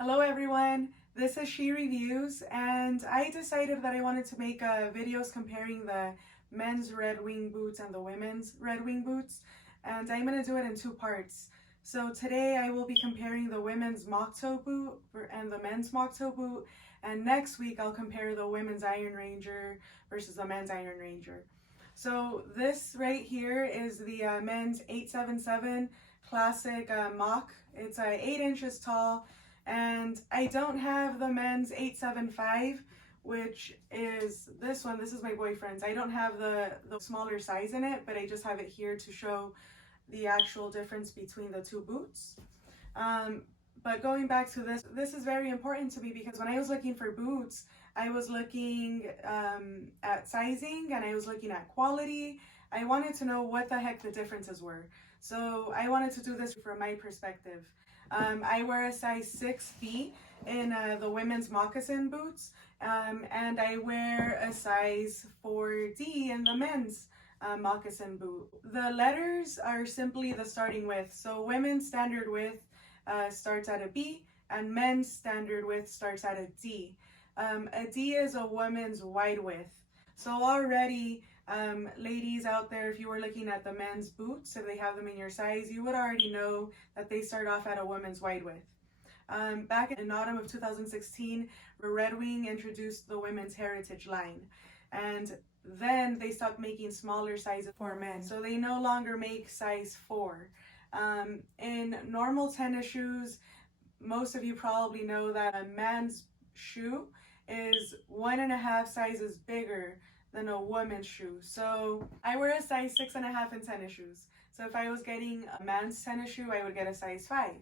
Hello everyone, this is She Reviews, and I decided that I wanted to make videos comparing the men's Red Wing boots and the women's Red Wing boots, and I'm going to do it in two parts. So today I will be comparing the women's mock toe boot and the men's mock toe boot, and next week I'll compare the women's Iron Ranger versus the men's Iron Ranger. So this right here is the men's 877 classic mock. It's 8 inches tall. And I don't have the men's 875, which is this one. This is my boyfriend's. I don't have the smaller size in it, but I just have it here to show the actual difference between the two boots. But going back to this is very important to me because when I was looking for boots, I was looking at sizing and I was looking at quality. I wanted to know what the heck the differences were. So I wanted to do this from my perspective. I wear a size 6B in the women's moccasin boots, and I wear a size 4D in the men's moccasin boot. The letters are simply the starting width. So women's standard width starts at a B, and men's standard width starts at a D. A D is a woman's wide width. So already, ladies out there, if you were looking at the men's boots, if they have them in your size, you would already know that they start off at a woman's wide width. Back in autumn of 2016, Red Wing introduced the women's heritage line, and then they stopped making smaller sizes for men. So they no longer make size 4. In normal tennis shoes, most of you probably know that a man's shoe is 1.5 sizes bigger than a woman's shoe. So I wear a size 6.5 in tennis shoes. So if I was getting a man's tennis shoe, I would get a size 5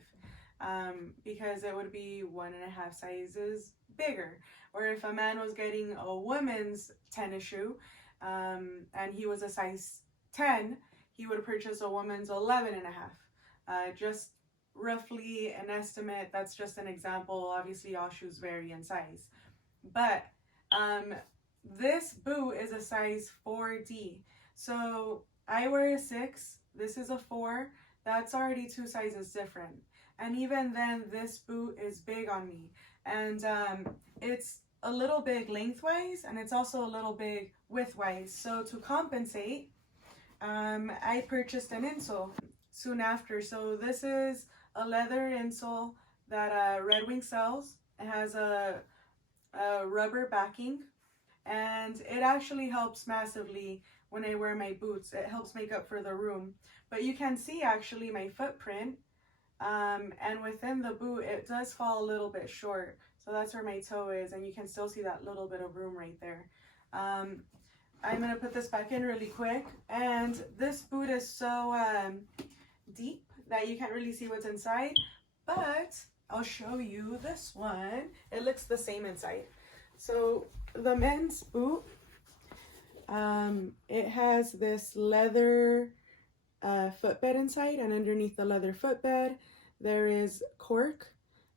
because it would be 1.5 sizes bigger. Or if a man was getting a woman's tennis shoe and he was a size 10, he would purchase a woman's 11.5. Just roughly an estimate. That's just an example. Obviously, all shoes vary in size. But this boot is a size 4D. So I wear a 6. This is a 4. That's already 2 sizes different. And even then, this boot is big on me. And it's a little big lengthwise, and it's also a little big widthwise. So to compensate, I purchased an insole soon after. So this is a leather insole that Red Wing sells. It has a rubber backing, and it actually helps massively when I wear my boots. It helps make up for the room. But you can see actually my footprint, and within the boot it does fall a little bit short. So that's where my toe is, and you can still see that little bit of room right there. I'm going to put this back in really quick, and this boot is so deep that you can't really see what's inside, but I'll show you this one. It looks the same inside. So the men's boot, it has this leather footbed inside, and underneath the leather footbed there is cork,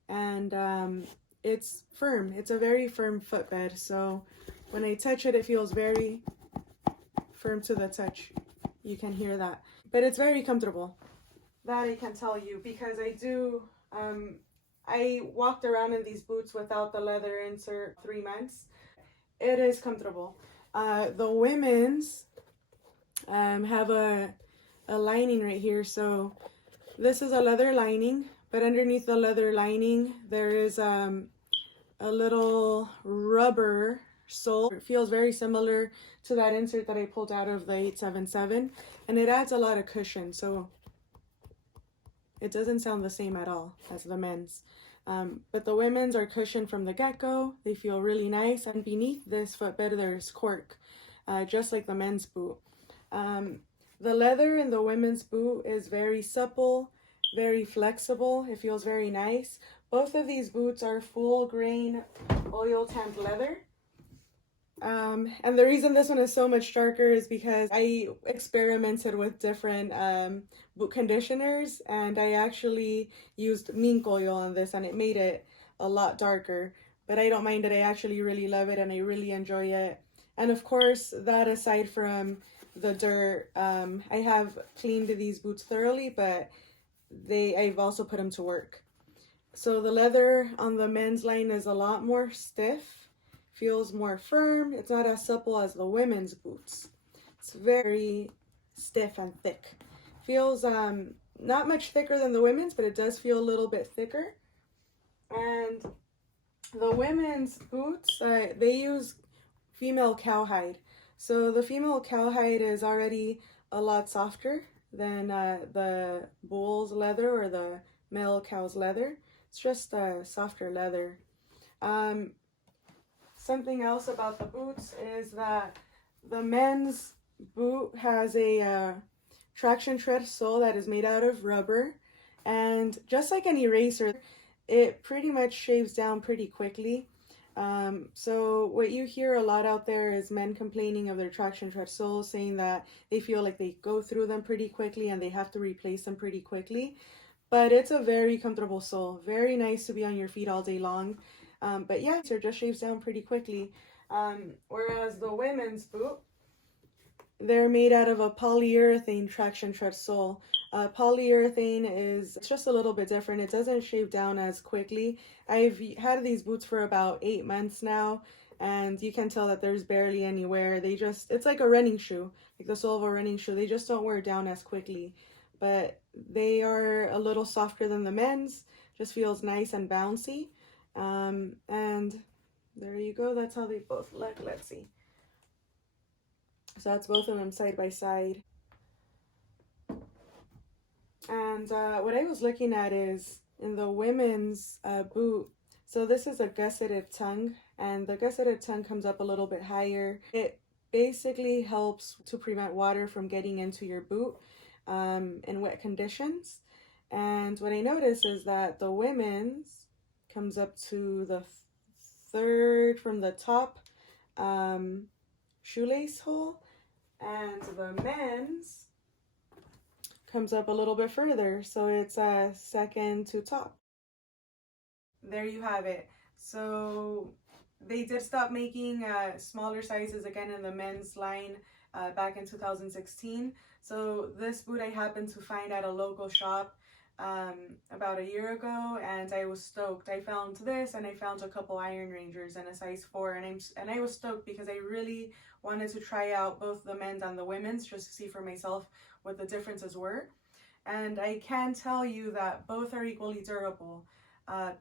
and it's firm. It's a very firm footbed, so when I touch it, it feels very firm to the touch. You can hear that, but it's very comfortable. That I can tell you, because I walked around in these boots without the leather insert 3 months. It is comfortable. The women's have a lining right here. So this is a leather lining, but underneath the leather lining there is a little rubber sole. It feels very similar to that insert that I pulled out of the 877, and it adds a lot of cushion. So it doesn't sound the same at all as the men's. But the women's are cushioned from the get-go. They feel really nice. And beneath this footbed, there's cork, just like the men's boot. The leather in the women's boot is very supple, very flexible. It feels very nice. Both of these boots are full grain oil tamped leather. And the reason this one is so much darker is because I experimented with different boot conditioners, and I actually used mink oil on this, and it made it a lot darker. But I don't mind it. I actually really love it, and I really enjoy it. And of course, that aside from the dirt, I have cleaned these boots thoroughly, but I've also put them to work. So the leather on the men's line is a lot more stiff, feels more firm. It's not as supple as the women's boots. It's very stiff and thick. Feels not much thicker than the women's, but it does feel a little bit thicker. And the women's boots, they use female cowhide. So the female cowhide is already a lot softer than the bull's leather or the male cow's leather. It's just a softer leather. Something else about the boots is that the men's boot has a traction tread sole that is made out of rubber, and just like an eraser, it pretty much shaves down pretty quickly. So what you hear a lot out there is men complaining of their traction tread soles, saying that they feel like they go through them pretty quickly and they have to replace them pretty quickly. But it's a very comfortable sole, very nice to be on your feet all day long. But yeah, it just shaves down pretty quickly. Whereas the women's boot, they're made out of a polyurethane traction tread sole. Polyurethane is just a little bit different. It doesn't shave down as quickly. I've had these boots for about 8 months now, and you can tell that there's barely any wear. It's like a running shoe, like the sole of a running shoe. They just don't wear down as quickly. But they are a little softer than the men's. Just feels nice and bouncy. And there you go. That's how they both look. Let's see. So that's both of them side by side. And what I was looking at is in the women's boot. So this is a Gusseted Tongue, and the Gusseted Tongue comes up a little bit higher. It basically helps to prevent water from getting into your boot in wet conditions. And what I noticed is that the women's comes up to the third from the top shoelace hole, and the men's comes up a little bit further, so it's second to top. There you have it. So they did stop making smaller sizes again in the men's line back in 2016. So this boot I happened to find at a local shop about a year ago, and I was stoked. I found this, and I found a couple Iron Rangers in a size 4, and I was stoked because I really wanted to try out both the men's and the women's just to see for myself what the differences were. And I can tell you that both are equally durable.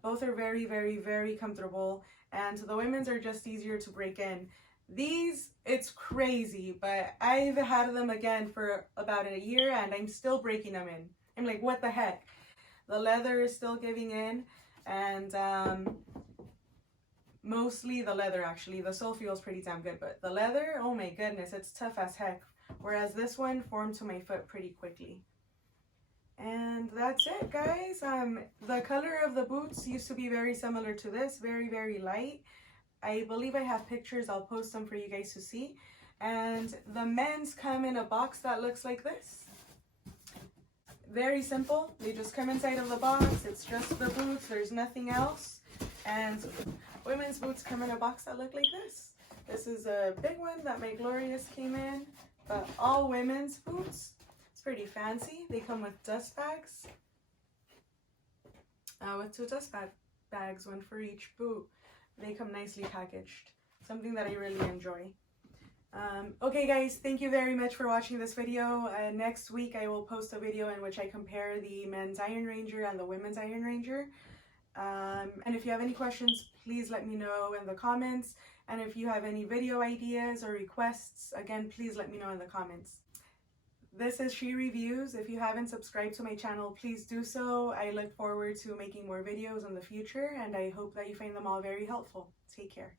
Both are very, very, very comfortable, and the women's are just easier to break in. These, it's crazy, but I've had them again for about a year and I'm still breaking them in. I'm like, what the heck? The leather is still giving in, and mostly the leather actually. The sole feels pretty damn good, but the leather, oh my goodness, it's tough as heck. Whereas this one formed to my foot pretty quickly. And that's it, guys. The color of the boots used to be very similar to this, very, very light. I believe I have pictures. I'll post them for you guys to see. And the men's come in a box that looks like this. Very simple. They just come inside of the box. It's just the boots. There's nothing else. And women's boots come in a box that look like this. This is a big one that my Glorious came in. But all women's boots. It's pretty fancy. They come with dust bags. With 2 dust bags, one for each boot. They come nicely packaged. Something that I really enjoy. Okay guys, thank you very much for watching this video. Next week I will post a video in which I compare the men's Iron Ranger and the women's Iron Ranger. And if you have any questions, please let me know in the comments. And if you have any video ideas or requests, again, please let me know in the comments. This is She Reviews. If you haven't subscribed to my channel, please do so. I look forward to making more videos in the future, and I hope that you find them all very helpful. Take care.